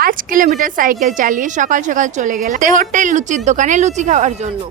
5 kilometre cycle চালিয়ে সকাল সকাল চলে গেলাম তেহট্টের লুচির দোকানে লুচি খাওয়ার জন্য।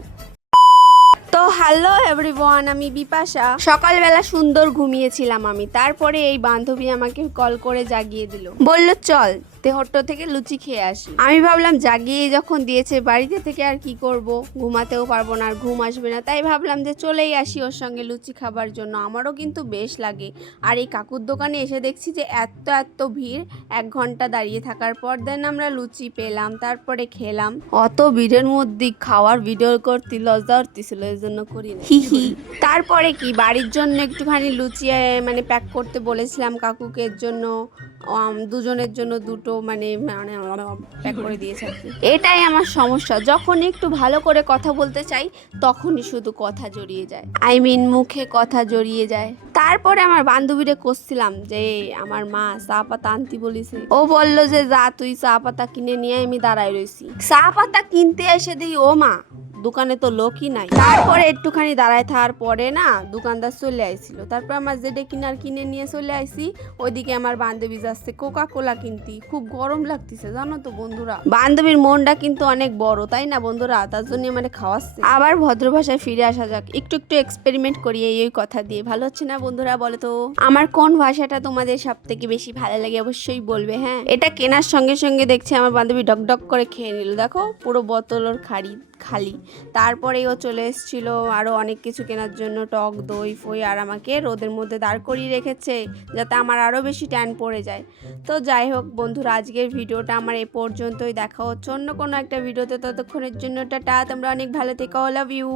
তো হ্যালো এভরিওয়ান, আমি বিপাশা। সকালবেলা সুন্দর ঘুমিয়েছিলাম আমি, তারপরে এই বান্ধবী আমাকে কল করে জাগিয়ে দিল, বলল চল তেহট্ট থেকে লুচি খেয়ে আসি। আমি ভাবলাম জাগিয়ে যখন দিয়েছে বাড়িতে থেকে আর কি করব, ঘুমাতেও পারবো না, আর ঘুম আসবে না, তাই ভাবলাম যে চলেই আসি ওর সঙ্গে লুচি খাবার জন্য। আমারও কিন্তু বেশ লাগে। আর এই কাকুর দোকানে এসে দেখছি যে এত এত ভিড়, 1 ঘন্টা দাঁড়িয়ে থাকার পর দেন আমরা লুচি পেলাম, তারপরে খেলাম। অত ভিড়ের মধ্যে খাওয়ার ভিডিও করতে লজ্জা উঠতেছিল, এর জন্য করি না। হি। তারপরে কি বাড়ির জন্য একটুখানি লুচি মানে প্যাক করতে বলেছিলাম কাকুকে, এর জন্য দুজনের জন্য দুটো মানে প্যাক করে দিয়েছে। এটাই আমার সমস্যা, যখন একটু ভালো করে কথা বলতে চাই তখনই শুধু কথা জড়িয়ে যায়, মুখে কথা জড়িয়ে যায়। তারপরে আমার বান্ধবীরে করছিলাম যে আমার মা চা পাতা আনতে বলিছে, ও বললো যে যা তুই চা পাতা কিনে নিয়ে। আমি দাঁড়ায় রয়েছি, চা পাতা কিনতে এসে দিই ও মা দোকানে তো লোকই নাই। তারপরে একটুখানি দাঁড়ায় থাকার পরে না দোকানদার চলে আইছিল, তারপর আমার যেটা কিনার কিনে নিয়ে চলে আইছি। ওইদিকে আমার বান্ধবী যাচ্ছে কোকা কোলা কিনতে, খুব গরম লাগতেছে জানো তো বন্ধুরা। বান্ধবীর মনটা কিন্তু অনেক বড়, তাই না বন্ধুরা, তার জন্য মানে খাওয়াচ্ছে। আবার ভদ্র ভাষায় ফিরে আসা যাক, একটু একটু এক্সপেরিমেন্ট করি এই কথা দিয়ে। ভালো হচ্ছে না বন্ধুরা, বলো তো আমার কোন ভাষাটা তোমাদের সব থেকে বেশি ভালো লাগে, অবশ্যই বলবে। হ্যাঁ, এটা কেনার সঙ্গে সঙ্গে দেখছি আমার বান্ধবী ডক ডক করে খেয়ে নিল, দেখো পুরো বোতল ওর খালি। তারপরে ও চলে এসেছিল আরো অনেক কিছু কেনার জন্য, টক দই ফই, আর আমাকে রোদের মধ্যে দাঁড় করিয়ে রেখেছে যাতে আমার আরো বেশি ট্যান পড়ে যায়। তো যাই হোক বন্ধুরা, আজকের ভিডিওটা আমার এ পর্যন্তই। দেখা হচ্ছে অন্য কোনো একটা ভিডিওতে, ততক্ষণের জন্য টাটা, তোমরা অনেক ভালো থেকো, লাভ ইউ।